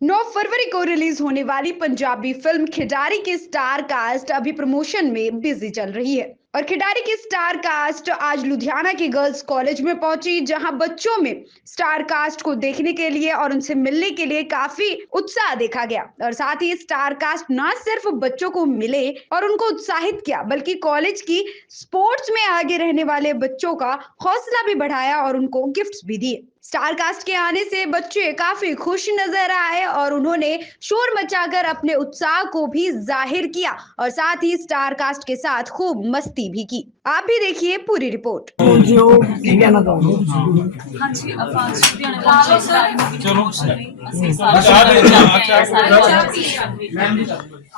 9 फरवरी को रिलीज़ होने वाली पंजाबी फ़िल्म खिडारी की स्टार कास्ट अभी प्रमोशन में बिज़ी चल रही है। और खिडारी की स्टार कास्ट आज लुधियाना के गर्ल्स कॉलेज में पहुँची, जहाँ बच्चों में स्टार कास्ट को देखने के लिए और उनसे मिलने के लिए काफ़ी उत्साह देखा गया। और साथ ही स्टार कास्ट न सिर्फ़ बच्चों को मिले और उनको उत्साहित किया, बल्कि कॉलेज की स्पोर्ट्स में आगे रहने वाले बच्चों का हौसला भी बढ़ाया और उनको गिफ्ट भी दिए। स्टार कास्ट के आने से बच्चे काफ़ी खुश नज़र आए और उन्होंने शोर मचाकर अपने उत्साह को भी ज़ाहिर किया और साथ ही स्टारकास्ट के साथ खूब मस्ती भी की। आप भी देखिए पूरी रिपोर्ट ਜੀ ਉਹ ਕੀ ਕਹਿਣਾ ਚਾਹੁੰਦੇ ਹਾਂਜੀ ਆਪਾਂ ਲੁਧਿਆਣਾ ਪਹੁੰਚੇ ਸਾਰੇ ਚਲੋ। ਅਸੀਂ ਸਾਰੇ ਚਾਹ ਸਾਰੇ ਪੀ- ਸਾਰੇ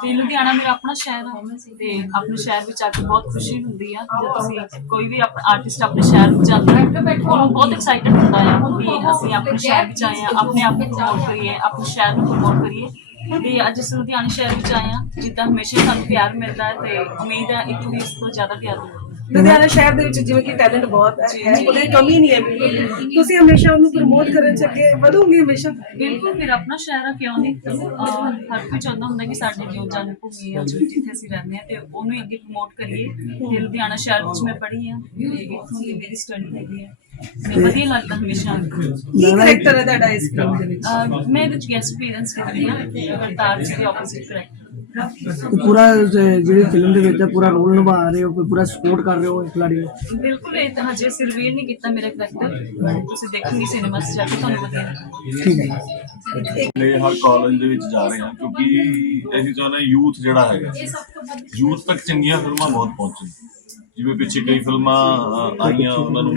ਤੇ ਲੁਧਿਆਣਾ ਮੇਰਾ ਆਪਣਾ ਸ਼ਹਿਰ ਹੈ ਤੇ ਆਪਣੇ ਸ਼ਹਿਰ ਵਿੱਚ ਆ ਕੇ ਬਹੁਤ ਖੁਸ਼ੀ ਹੁੰਦੀ ਆ ਜਦ ਤੁਸੀਂ ਕੋਈ ਵੀ ਆਰਟਿਸਟ ਆਪਣੇ ਸ਼ਹਿਰ ਵਿੱਚ ਜਾਂਦਾ ਹੈ ਉਹਨੂੰ ਬਹੁਤ ਐਕਸਾਈਟਡ ਹੁੰਦਾ ਹੈ ਕਿ ਅਸੀਂ ਆਪਣੇ ਸ਼ਹਿਰ ਵਿੱਚ ਆਏ ਆ ਆਪਣੇ ਆਪ ਨੂੰ ਪ੍ਰਮੋਟ ਕਰੀਏ ਆਪਣੇ ਸ਼ਹਿਰ ਨੂੰ ਪ੍ਰਮੋਟ ਕਰੀਏ ਤੇ ਅੱਜ ਅਸੀਂ ਲੁਧਿਆਣਾ ਸ਼ਹਿਰ ਵਿੱਚ ਆਏ ਆ ਜਿੱਦਾਂ ਹਮੇਸ਼ਾ ਹੀ ਸਾਨੂੰ ਪਿਆਰ ਮਿਲਦਾ ਹੈ ਤੇ ਉਮੀਦ ਹੈ ਇੱਥੋਂ ਵੀ ਇਸ ਤੋਂ ਜ਼ਿਆਦਾ ਪਿਆਰ ਮਿਲੇਗਾ ਲੁਧਿਆਣਾ ਸ਼ਹਿਰ ਦੇ ਵਿੱਚ ਜਿਵੇਂ ਕਿ ਟੈਲੈਂਟ ਬਹੁਤ ਹੈ ਉਹਦੀ ਕਮੀ ਨਹੀਂ ਹੈ ਬਿਲਕੁਲ। ਤੁਸੀਂ ਹਮੇਸ਼ਾ ਉਹਨੂੰ ਪ੍ਰਮੋਟ ਕਰਨ ਚ ਅੱਗੇ ਵਧੋਗੇ ਹਮੇਸ਼ਾ? ਬਿਲਕੁਲ ਮੇਰਾ ਆਪਣਾ ਸ਼ਹਿਰ ਆ ਕਿਉਂ ਨਹੀਂ? ਹਰ ਕੋਈ ਚਾਹੁੰਦਾ ਹੁੰਦਾ ਕਿ ਸਾਡੇ ਜੋ ਜਨਮ ਭੂਮੀ ਆ ਜਿੱਥੇ ਅਸੀਂ ਰਹਿੰਦੇ ਆ ਤੇ ਉਹਨੂੰ ਅੱਗੇ ਪ੍ਰਮੋਟ ਕਰੀਏ। ਤੇ ਲੁਧਿਆਣਾ ਸ਼ਹਿਰ ਵਿੱਚ ਮੈਂ ਪੜ੍ਹੀ ਆ ਇੱਥੋਂ ਦੀ ਮੇਰੀ ਸਟੱਡੀ ਹੈਗੀ ਆ। ਮੈਨੂੰ ਵਧੀਆ ਲੱਗਦਾ ਹਮੇਸ਼ਾ। ਕੀ ਕਰੈਕਟਰ ਹੈ ਤੁਹਾਡਾ ਇਸ ਫਿਲਮ ਦੇ ਵਿੱਚ? ਮੈਂ ਇਹਦੇ ਵਿੱਚ ਗੈਸਟ ਅਪੀਅਰੈਂਸ ਕਰਦੀ ਆ ਅਵਤਾਰ ਜੀ ਦੇ ਆਪੋਜ਼ਿਟ ਕਰੈਕਟਰ ਪੂਰਾ ਜਿਹੜੀ ਫਿਲਮ ਦੇ ਵਿੱਚ ਪੂਰਾ ਰੋਲ ਨਿਭਾ ਰਹੇ ਹੋ ਕੋਈ ਪੂਰਾ ਸਪੋਰਟ ਕਰ ਰਹੇ ਹੋ ਇਸ ਖਿਲਾੜੀ ਨੂੰ ਬਿਲਕੁਲ ਇਹ ਤਾਂ ਹਜੇ ਅਸੀਂ ਰਿਵੀਲ ਨਹੀਂ ਕੀਤਾ ਮੇਰਾ ਕਰੈਕਟਰ ਤੁਸੀਂ ਦੇਖੋਗੇ ਸਿਨੇਮਾ 'ਚ ਜਾ ਕੇ ਤੁਹਾਨੂੰ ਲੱਗੇਗਾ ਠੀਕ ਹੈ। ਹਰ ਕਾਲਜ ਦੇ ਵਿੱਚ ਜਾ ਰਹੇ ਹਾਂ ਕਿਉਂਕਿ ਅਸੀਂ ਚਾਹੁੰਦੇ ਹਾਂ ਯੂਥ ਜਿਹੜਾ ਹੈਗਾ। ਯੂਥ ਤੱਕ ਚੰਗੀਆਂ ਫਿਲਮਾਂ ਬਹੁਤ ਪਹੁੰਚਣ ਜਿਵੇਂ ਪਿੱਛੇ ਕਈ ਫਿਲਮਾਂ ਆਈਆਂ ਉਹਨਾਂ ਨੂੰ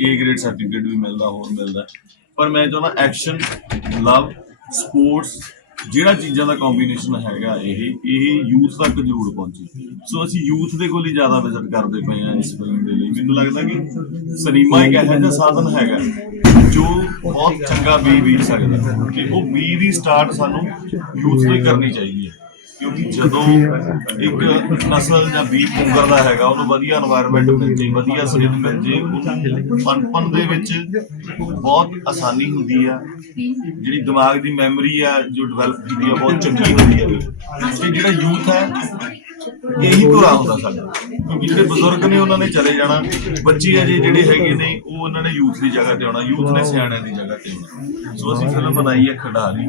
ਏ ਗ੍ਰੇਡ ਸਰਟੀਫਿਕੇਟ ਵੀ ਮਿਲਦਾ ਹੋਰ ਮਿਲਦਾ। ਪਰ ਮੈਂ ਚਾਹੁੰਦਾ ਐਕਸ਼ਨ ਲਵ ਸਪੋਰਟਸ ਜਿਹੜਾ ਚੀਜ਼ਾਂ ਦਾ ਕੰਬੀਨੇਸ਼ਨ ਹੈਗਾ ਇਹ ਇਹ ਯੂਥ ਤੱਕ ਜ਼ਰੂਰ ਪਹੁੰਚੇ। ਸੋ ਅਸੀਂ ਯੂਥ ਦੇ ਕੋਲ ਹੀ ਜ਼ਿਆਦਾ ਵਿਜ਼ਿਟ ਕਰਦੇ ਪਏ ਹਾਂ ਇਸ ਫਿਲਮ ਦੇ ਲਈ। ਮੈਨੂੰ ਲੱਗਦਾ ਕਿ ਸਿਨੇਮਾ ਇੱਕ ਇਹੋ ਜਿਹਾ ਸਾਧਨ ਹੈਗਾ ਜੋ ਬਹੁਤ ਚੰਗਾ ਬੀ ਬੀਜ ਸਕਦਾ। ਕਿ ਉਹ ਬੀ ਦੀ ਸਟਾਰਟ ਸਾਨੂੰ ਯੂਥ ਤੋਂ ਕਰਨੀ ਚਾਹੀਦੀ ਹੈ। ਕਿਉਂਕਿ ਜਦੋਂ ਇੱਕ ਨਸਲ ਜਾਂ ਬੀਜ ਪੁੰਗਰ ਦਾ ਹੈਗਾ ਉਹਨੂੰ ਵਧੀਆ এনवायरमेंट ਮਿਲ ਜੇ, ਵਧੀਆ ਸਿਹਤ ਮਿਲ ਜੇ ਉਹਨੂੰ ਪਨਪਨ ਦੇ ਵਿੱਚ ਬਹੁਤ ਆਸਾਨੀ ਹੁੰਦੀ ਆ। ਜਿਹੜੀ ਦਿਮਾਗ ਦੀ ਮੈਮਰੀ ਆ, ਜੋ ਡਿਵੈਲਪ ਕੀਤੀ ਆ, ਬਹੁਤ ਚੰਗੀ ਹੁੰਦੀ ਆ। ਤੇ ਜਿਹੜਾ ਯੂਥ ਹੈ, ਇਹੀ ਧੁਰਾ ਹੁੰਦਾ ਸਾਡਾ। ਕਿਉਂਕਿ ਜਿਹੜੇ ਬਜ਼ੁਰਗ ਨੇ, ਉਹਨਾਂ ਨੇ ਚਲੇ ਜਾਣਾ। ਬੱਚੇ ਅਜੇ ਜਿਹੜੇ ਹੈਗੇ ਨੇ, ਉਹ ਉਹਨਾਂ ਨੇ ਯੂਥ ਦੀ ਜਗ੍ਹਾ ਤੇ ਆਉਣਾ ਯੂਥ ਨੇ ਸਿਆਣਿਆਂ ਦੀ ਜਗ੍ਹਾ ਤੇ ਆਉਣਾ। ਸੋ ਅਸੀਂ ਫਿਲਮ ਬਣਾਈ ਹੈ ਖਿਡਾਰੀ,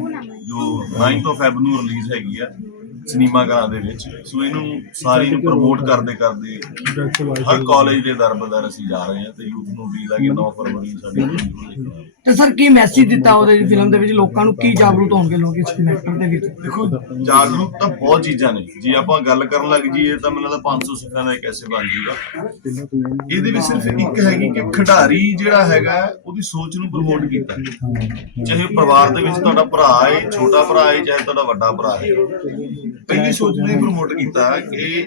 ਜੋ 9th ਆਫ ਫੈਬ ਨੂੰ ਰਿਲੀਜ਼ ਹੈਗੀ ਆ। ਸਿਨੇਮਾ ਘਰਾਂ ਦੇ ਵਿੱਚ ਸੋ ਇਹਨੂੰ ਸਾਰੀ ਨੂੰ ਪ੍ਰਮੋਟ ਕਰਦੇ ਕਰਦੇ ਹਰ ਕਾਲਜ ਦੇ ਦਰ ਬਦਰ ਅਸੀਂ ਜਾ ਰਹੇ ਹਾਂ ਤੇ ਯੂਥ ਨੂੰ ਵੀ ਲੱਗੇ 9 ਫਰਵਰੀ ਸਾਡੀ। ਤੇ ਸਰ ਕੀ ਮੈਸੇਜ ਦਿੱਤਾ ਉਹਦੇ ਫਿਲਮ ਦੇ ਵਿੱਚ ਲੋਕਾਂ ਨੂੰ? ਕੀ ਜਾਗਰੂਕ ਹੋਣਗੇ ਲੋਕ ਇਸ ਕਨੈਕਟਰ ਦੇ ਵਿੱਚ? ਦੇਖੋ ਜਾਗਰੂਕ ਤਾਂ ਬਹੁਤ ਚੀਜ਼ਾਂ ਨੇ। ਜੇ ਆਪਾਂ ਗੱਲ ਕਰਨ ਲੱਗ ਜਾਈਏ ਤਾਂ ਮੈਨੂੰ ਲੱਗਦਾ 500 ਸਿੱਖਾਂ ਦਾ ਇੱਕ ਐਸੇ ਬਣ ਜੂਗਾ ਇਹਦੇ ਵਿੱਚ ਸਿਰਫ ਇੱਕ ਹੈਗੀ ਕਿ ਖਿਡਾਰੀ ਜਿਹੜਾ ਹੈਗਾ ਉਹਦੀ ਸੋਚ ਨੂੰ ਪ੍ਰਮੋਟ ਕੀਤਾ। ਚਾਹੇ ਪਰਿਵਾਰ ਦੇ ਵਿੱਚ ਤੁਹਾਡਾ ਭਰਾ ਹੈ ਛੋਟਾ ਭਰਾ ਹੈ ਚਾਹੇ ਤੁਹਾਡਾ ਵੱਡਾ ਭਰਾ ਹੈ। ਪਹਿਲੀ ਸੋਚ ਨੂੰ ਪ੍ਰਮੋਟ ਕੀਤਾ ਕਿ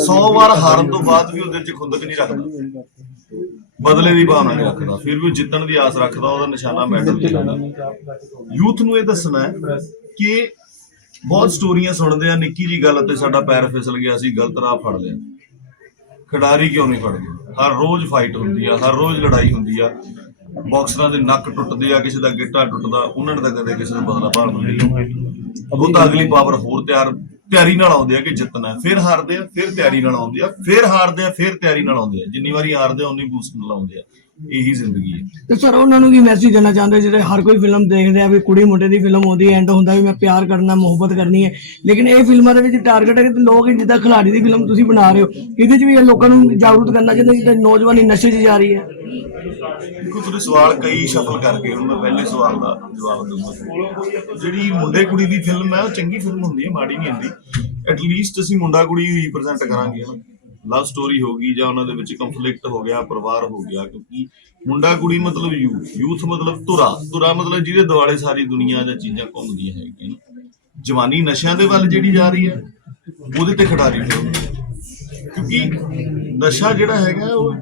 100 ਵਾਰ ਹਾਰਨ ਤੋਂ ਬਾਅਦ ਵੀ ਉਹਦੇ 'ਚ ਖੁੰਦਕ ਨਹੀਂ ਰੱਖਦਾ। ਬਦਲੇ ਦੀ ਭਾਵਨਾ ਨਹੀਂ ਰੱਖਦਾ। ਫਿਰ ਵੀ ਜਿੱਤਣ ਦੀ ਆਸ ਰੱਖਦਾ, ਉਹਦਾ ਨਿਸ਼ਾਨਾ ਮੈਡਲ ਤੇ ਯੂਥ ਨੂੰ ਇਹ ਦੱਸਣਾ ਹੈ ਕਿ ਬਹੁਤ ਸਟੋਰੀਆਂ ਸੁਣਦੇ ਆ, ਨਿੱਕੀ ਜੀ ਗੱਲ ਤੇ ਸਾਡਾ ਪੈਰ ਫਿਸਲ ਗਿਆ ਅਸੀਂ ਗਲਤ ਰਾਹ ਫੜ ਲਿਆ। ਖਿਡਾਰੀ ਕਿਉਂ ਨਹੀਂ ਫੜਦੇ? ਹਰ ਰੋਜ਼ ਫਾਈਟ ਹੁੰਦੀ ਆ, ਹਰ ਰੋਜ਼ ਲੜਾਈ ਹੁੰਦੀ ਆ। ਬਾਕਸਰਾਂ ਦੇ ਨੱਕ ਟੁੱਟਦੇ ਆ, ਕਿਸੇ ਦਾ ਗਿੱਟਾ ਟੁੱਟਦਾ, ਉਹਨਾਂ ਨੇ ਤਾਂ ਕਦੇ ਕਿਸੇ ਦਾ ਬਦਲਾ ਭਾਲ ਨਹੀਂ। ਉਹ ਤਾਂ ਅਗਲੀ ਪਾਵਰ ਹੋਰ ਤਿਆਰ ਤਿਆਰੀ ਨਾਲ ਆਉਂਦੇ ਆ ਕਿ ਜਿੱਤਣਾ ਫਿਰ ਹਾਰਦੇ ਆ, ਫਿਰ ਤਿਆਰੀ ਨਾਲ ਆਉਂਦੇ ਆ, ਫਿਰ ਹਾਰਦੇ ਆ, ਫਿਰ ਤਿਆਰੀ ਨਾਲ ਆਉਂਦੇ ਆ। ਜਿੰਨੀ ਵਾਰੀ ਹਾਰਦੇ ਆ, ਉਨੀ ਬੂਸਟ ਨਾਲ ਆਉਂਦੇ ਆ। ਇਹੀ ਜ਼ਿੰਦਗੀ ਹੈ। ਤੇ ਸਰ ਉਹਨਾਂ ਨੂੰ ਕੀ ਮੈਸੇਜ ਦੇਣਾ ਚਾਹੁੰਦੇ ਜਿਹੜੇ ਹਰ ਕੋਈ ਫਿਲਮ ਦੇਖਦੇ ਆ ਵੀ ਕੁੜੀ ਮੁੰਡੇ ਦੀ ਫਿਲਮ ਆਉਂਦੀ ਐਂਡ ਹੁੰਦਾ ਵੀ ਮੈਂ ਪਿਆਰ ਕਰਨਾ ਮੁਹੱਬਤ ਕਰਨੀ ਹੈ। ਲੇਕਿਨ ਇਹ ਫਿਲਮਾਂ ਦੇ ਵਿੱਚ ਟਾਰਗੇਟ ਹੈ ਕਿ ਲੋਕ ਜਿੱਦਾਂ ਖਿਲਾੜੀ ਦੀ ਫਿਲਮ ਤੁਸੀਂ ਬਣਾ ਰਹੇ ਹੋ। ਇਹਦੇ 'ਚ ਵੀ ਇਹ ਲੋਕਾਂ ਨੂੰ ਜਾਗਰੂਕ ਕਰਨਾ ਚਾਹੁੰਦੇ ਜਿੱਦਾਂ ਨੌਜਵਾਨੀ ਨਸ਼ੇ 'ਚ ਜਾ ਰਹੀ ਹੈ? ਦੇਖੋ ਤੁਸੀਂ ਸਵਾਲ ਕਈ ਸ਼ਫਲ ਕਰਕੇ ਹੁਣ ਮੈਂ ਪਹਿਲੇ ਸਵਾਲ ਦਾ ਜਵਾਬ ਦਊਂਗਾ। ਜਿਹੜੀ ਮੁੰਡੇ ਕੁੜੀ ਦੀ ਫਿਲਮ ਹੈ ਉਹ ਚੰਗੀ ਫਿਲਮ ਹੁੰਦੀ ਹੈ ਮਾੜੀ ਨਹੀਂ ਹੁੰਦੀ। ਐਟ ਲੀਸਟ ਅਸੀਂ ਮੁੰਡਾ ਕੁੜੀ ਰਿਪਰੈਜ਼ੈਂਟ ਕਰਾਂਗੇ ਨਾ? ਲਵ ਸਟੋਰੀ ਹੋਗੀ ਜਾਂ ਉਹਨਾਂ ਦੇ ਵਿੱਚ ਕੰਫਲਿਕਟ ਹੋ ਗਿਆ, ਪਰਿਵਾਰ ਹੋ ਗਿਆ, ਕਿਉਂਕਿ ਮੁੰਡਾ ਕੁੜੀ ਮਤਲਬ ਯੂਥ ਯੂਥ ਮਤਲਬ ਧੁਰਾ ਧੁਰਾ ਮਤਲਬ ਜਿਹਦੇ ਦੁਆਲੇ ਸਾਰੀ ਦੁਨੀਆ ਜਾਂ ਚੀਜ਼ਾਂ ਘੁੰਮਦੀਆਂ ਹੈਗੀਆਂ ਜਵਾਨੀ ਨਸ਼ਿਆਂ ਦੇ ਵੱਲ ਜਿਹੜੀ ਜਾ ਰਹੀ ਹੈ, ਉਹਦੇ ਤੇ ਖਿਡਾਰੀ ਫਿਲਮ ਕਿਉਂਕਿ ਨਸ਼ਾ ਜਿਹੜਾ ਹੈਗਾ, ਉਹ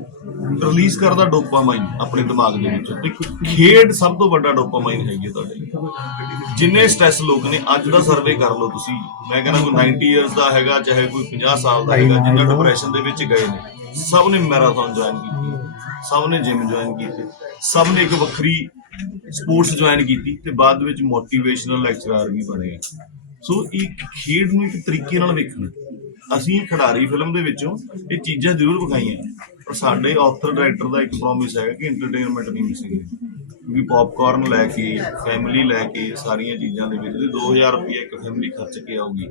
ਰਿਲੀਜ਼ ਕਰਦਾ ਡੋਪਾਮਾਈਨ ਆਪਣੇ ਦਿਮਾਗ ਦੇ ਵਿੱਚ। ਤੇ ਖੇਡ ਸਭ ਤੋਂ ਵੱਡਾ ਡੋਪਾਮਾਈਨ ਹੈਗੀ ਹੈ ਤੁਹਾਡੇ ਲਈ। ਜਿੰਨੇ ਸਟ੍ਰੈਸ ਲੋਕ ਨੇ, ਅੱਜ ਦਾ ਸਰਵੇ ਕਰ ਲਓ ਤੁਸੀਂ। ਮੈਂ ਕਹਿੰਦਾ ਕੋਈ 90 ਇਅਰਸ ਦਾ ਹੈਗਾ, ਚਾਹੇ ਕੋਈ 50 ਸਾਲ ਦਾ ਹੈਗਾ, ਜਿੰਨਾ ਡਿਪਰੈਸ਼ਨ ਦੇ ਵਿੱਚ ਗਏ ਨੇ। ਸਭ ਨੇ ਮੈਰਾਥਨ ਜੁਆਇਨ ਕੀਤੀ। ਸਭ ਨੇ ਜਿਮ ਜੁਆਇਨ ਕੀਤੇ। ਸਭ ਨੇ ਇੱਕ ਵੱਖਰੀ ਸਪੋਰਟਸ ਜੁਆਇਨ ਕੀਤੀ ਤੇ ਬਾਅਦ ਵਿੱਚ ਮੋਟੀਵੇਸ਼ਨਲ ਲੈਕਚਰਰ ਵੀ ਬਣੇ ਆ। ਸੋ ਇੱਕ ਖੇਡ ਨੂੰ ਇੱਕ ਤਰੀਕੇ ਨਾਲ ਵੇਖਣਾ। ਅਸੀਂ ਖਿਡਾਰੀ ਫਿਲਮ ਦੇ ਵਿੱਚੋਂ ਇਹ ਚੀਜ਼ਾਂ ਜ਼ਰੂਰ ਵਿਖਾਈਆਂ। ਪਰ ਸਾਡੇ ਆਥਰ ਡਾਇਰੈਕਟਰ ਦਾ ਇੱਕ ਪ੍ਰੋਮਿਸ ਹੈਗਾ ਕਿ ਐਂਟਰਟੇਨਮੈਂਟ ਨਹੀਂ ਮਿਸੇਗੀ। ਕਿਉਂਕਿ ਪੌਪਕਾਰਨ ਲੈ ਕੇ ਫੈਮਿਲੀ ਲੈ ਕੇ ਸਾਰੀਆਂ ਚੀਜ਼ਾਂ ਦੇ ਵਿੱਚ 2000 ਰੁਪਏ ਇੱਕ ਫੈਮਿਲੀ ਖਰਚ ਕੇ ਆਊਗੀ।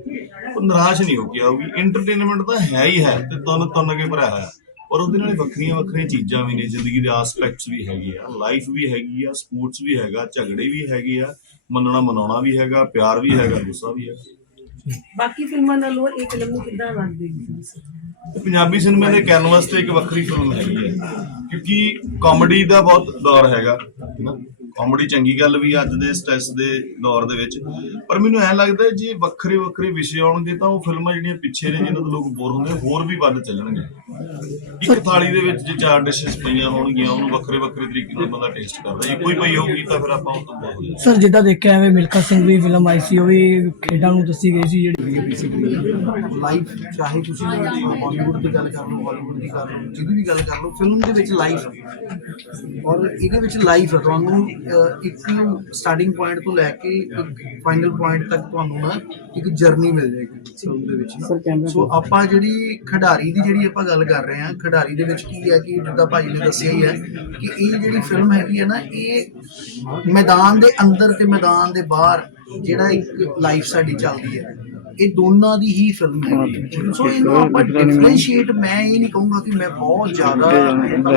ਉਹ ਨਿਰਾਸ਼ ਨਹੀਂ ਹੋ ਕੇ ਆਊਗੀ। ਐਂਟਰਟੇਨਮੈਂਟ ਤਾਂ ਹੈ ਹੀ ਹੈ ਤੇ ਤੁੰਨ ਤੁੰਨ ਕੇ ਭਰਿਆ ਹੋਇਆ। ਪਰ ਉਹਦੇ ਨਾਲ ਵੱਖਰੀਆਂ ਵੱਖਰੀਆਂ ਚੀਜ਼ਾਂ ਵੀ ਨੇ, ਜ਼ਿੰਦਗੀ ਦੇ ਆਸਪੈਕਟਸ ਵੀ ਹੈਗੇ ਆ ਲਾਈਫ ਵੀ ਹੈਗੀ ਆ ਸਪੋਰਟਸ ਵੀ ਹੈਗਾ, ਝਗੜੇ ਵੀ ਹੈਗੇ ਆ, ਮੰਨਣਾ ਮਨਾਉਣਾ ਵੀ ਹੈਗਾ, ਪਿਆਰ ਵੀ ਹੈਗਾ, ਗੁੱਸਾ ਵੀ ਹੈਗਾ। ਬਾਕੀ ਫਿਲਮਾਂ ਨਾਲੋਂ ਇਹ ਫਿਲਮ ਨੂੰ ਕਿੱਦਾਂ ਲੱਗਦੀ ਹੈ? ਪੰਜਾਬੀ ਸਿਨੇਮਾ ਦੇ ਕੈਨਵਸ ਤੇ ਇੱਕ ਵੱਖਰੀ ਫਿਲਮ ਹੈਗੀ ਹੈ, ਕਿਉਂਕਿ ਕਾਮੇਡੀ ਦਾ ਬਹੁਤ ਦੌਰ ਹੈਗਾ ਨਾ? ਕਾਮੇਡੀ ਚੰਗੀ ਗੱਲ ਵੀ ਅੱਜ ਦੇ ਸਟ੍ਰੈਸ ਦੇ ਦੌਰ ਦੇ ਵਿੱਚ। ਪਰ ਮੈਨੂੰ ਐਂ ਲੱਗਦਾ ਜੇ ਵੱਖਰੇ ਵੱਖਰੇ ਵਿਸ਼ੇ ਆਉਣਗੇ ਤਾਂ ਉਹ ਫਿਲਮਾਂ ਜਿਹੜੀਆਂ ਪਿੱਛੇ ਨੇ ਜਿਨ੍ਹਾਂ ਤੋਂ ਲੋਕ ਬੋਰ ਹੁੰਦੇ ਨੇ, ਹੋਰ ਵੀ ਵੱਧ ਚੱਲਣਗੇ। ਇੱਕ ਥਾਲੀ ਦੇ ਵਿੱਚ ਜੇ ਚਾਰ ਡਿਸ਼ਸ ਪਈਆਂ ਹੋਣਗੀਆਂ ਉਹਨੂੰ ਵੱਖਰੇ ਵੱਖਰੇ ਤਰੀਕੇ ਨਾਲ ਬੰਦਾ ਟੇਸਟ ਕਰਦਾ। ਜੇ ਕੋਈ ਪਈ ਹੋਊਗੀ ਤਾਂ ਫਿਰ ਆਪਾਂ ਉਹ ਤੋਂ ਬੋਰ ਹੋ। ਜਾਵਾਂਗੇ ਸਰ ਜਿੱਦਾਂ ਦੇਖਿਆ ਜਾਵੇ ਮਿਲਖਾ ਸਿੰਘ ਦੀ ਫਿਲਮ ਆਈ ਸੀ ਉਹ ਵੀ ਖੇਡਾਂ ਨੂੰ ਦੱਸੀ ਗਈ ਸੀ ਜਿਹੜੀ। ਲਾਈਫ ਚਾਹੇ ਤੁਸੀਂ ਬਾਲੀਵੁੱਡ ਦੀ ਗੱਲ ਕਰ ਲਓ ਬਾਲੀਵੁੱਡ ਦੀ ਕਰ ਲਓ ਜਿਹਦੀ ਵੀ ਗੱਲ ਕਰ ਲਓ ਫਿਲਮ ਦੇ ਵਿੱਚ ਲਾਈਫ ਔਰ ਇਹਦੇ ਵਿੱਚ ਲਾਈਫ ਹੈ ਤੁਹਾਨੂੰ ਇੱਕ ਸਟਾਰਟਿੰਗ ਪੁਆਇੰਟ ਤੋਂ ਲੈ ਕੇ ਫਾਈਨਲ ਪੁਆਇੰਟ ਤੱਕ ਤੁਹਾਨੂੰ ਨਾ ਇੱਕ ਜਰਨੀ ਮਿਲ ਜਾਏਗੀ ਫਿਲਮ ਦੇ ਵਿੱਚ ਸੋ ਆਪਾਂ ਜਿਹੜੀ ਖਿਡਾਰੀ ਦੀ ਜਿਹੜੀ ਆਪਾਂ ਗੱਲ ਕਰ ਰਹੇ ਹਾਂ ਖਿਡਾਰੀ ਦੇ ਵਿੱਚ ਕੀ ਹੈ ਕਿ ਜਿੱਦਾਂ ਭਾਜੀ ਨੇ ਦੱਸਿਆ ਹੀ ਹੈ ਕਿ ਇਹ ਜਿਹੜੀ ਫਿਲਮ ਹੈਗੀ ਹੈ ਨਾ ਇਹ ਮੈਦਾਨ ਦੇ ਅੰਦਰ ਤੇ ਮੈਦਾਨ ਦੇ ਬਾਹਰ ਜਿਹੜਾ ਇੱਕ ਲਾਈਫ ਸਾਡੀ ਚੱਲਦੀ ਹੈ। ਇਹ ਦੋਨਾਂ ਦੀ ਹੀ ਫਿਲਮ ਹੈ ਸੋ ਇਹਨੂੰ ਆਪਾਂ ਡਿਫਰੈਂਸ਼ੀਏਟ ਮੈਂ ਇਹ ਨਹੀਂ ਕਹੂੰਗਾ ਕਿ ਮੈਂ ਬਹੁਤ ਜ਼ਿਆਦਾ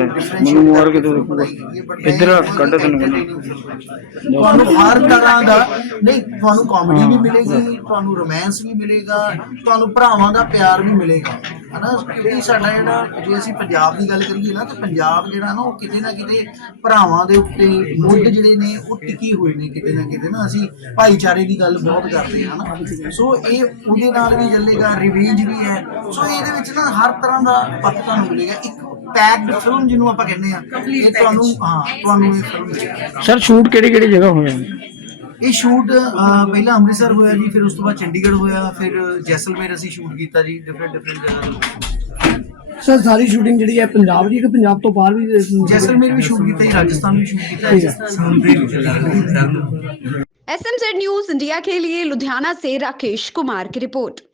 ਡਿਫਰੈਂਸ਼ੀਏਟ ਇੱਧਰ ਕੱਢ ਤੁਹਾਨੂੰ ਹਰ ਤਰ੍ਹਾਂ ਦਾ ਨਹੀਂ ਤੁਹਾਨੂੰ ਕਾਮੇਡੀ ਵੀ ਮਿਲੇਗੀ ਤੁਹਾਨੂੰ ਰੋਮਾਂਸ ਵੀ ਮਿਲੇਗਾ ਤੁਹਾਨੂੰ ਭਰਾਵਾਂ ਦਾ ਪਿਆਰ ਵੀ ਮਿਲੇਗਾ। ਹਨਾ ਕਿਉਂਕਿ ਸਾਡਾ ਜਿਹੜਾ ਜੇ ਅਸੀਂ ਪੰਜਾਬ ਦੀ ਗੱਲ ਕਰੀਏ ਨਾ ਤਾਂ ਪੰਜਾਬ ਜਿਹੜਾ ਨਾ ਉਹ ਕਿਤੇ ਨਾ ਕਿਤੇ ਭਰਾਵਾਂ ਦੇ ਉੱਤੇ ਮੁੱਢ ਜਿਹੜੇ ਨੇ ਉਹ ਟਿਕੀ ਹੋਏ ਨੇ ਕਿਤੇ ਨਾ ਕਿਤੇ ਨਾ। ਅਸੀਂ ਭਾਈਚਾਰੇ ਦੀ ਗੱਲ ਬਹੁਤ ਕਰਦੇ ਹਾਂ ਨਾ ਸੋ ਇਹ ਉਹਦੇ ਨਾਲ ਵੀ ਚੱਲੇਗਾ ਰਿਵੇਂਜ ਵੀ ਹੈ। ਸੋ ਇਹਦੇ ਵਿੱਚ ਨਾ ਹਰ ਤਰ੍ਹਾਂ ਦਾ ਤੁਹਾਨੂੰ ਮਿਲੇਗਾ। ਇੱਕ ਪੈਕਡ ਫਿਲਮ ਜਿਹਨੂੰ ਆਪਾਂ ਕਹਿੰਦੇ ਆ ਇਹ ਤੁਹਾਨੂੰ ਹਾਂ ਤੁਹਾਨੂੰ ਇਹ ਫਿਲਮ ਮਿਲੇਗੀ। ਸਰ ਸ਼ੂਟ ਕਿਹੜੀ ਕਿਹੜੀ ਜਗ੍ਹਾ ਹੋਇਆ ਇਹ ਸ਼ੂਟ ਪਹਿਲਾਂ ਅੰਮ੍ਰਿਤਸਰ ਹੋਇਆ ਜੀ ਫਿਰ ਉਸ ਤੋਂ ਬਾਅਦ ਚੰਡੀਗੜ੍ਹ ਹੋਇਆ ਫਿਰ ਜੈਸਲਮੇਰ ਅਸੀਂ ਸ਼ੂਟ ਕੀਤਾ ਜੀ ਡਿਫਰੈਂਟ ਡਿਫਰੈਂਟ ਜਗ੍ਹਾ ਤੇ। ਸਰ ਸਾਰੀ ਸ਼ੂਟਿੰਗ ਜਿਹੜੀ ਹੈ ਪੰਜਾਬ ਦੀ ਕਿ ਪੰਜਾਬ ਤੋਂ ਬਾਹਰ ਵੀ ਜੈਸਲਮੇਰ ਵੀ ਸ਼ੂਟ ਕੀਤਾ ਜੀ ਰਾਜਸਥਾਨ ਵੀ ਸ਼ੂਟ ਕੀਤਾ ਜੀ। एसएमजेड न्यूज इंडिया के लिए लुधियाना से राकेश कुमार की रिपोर्ट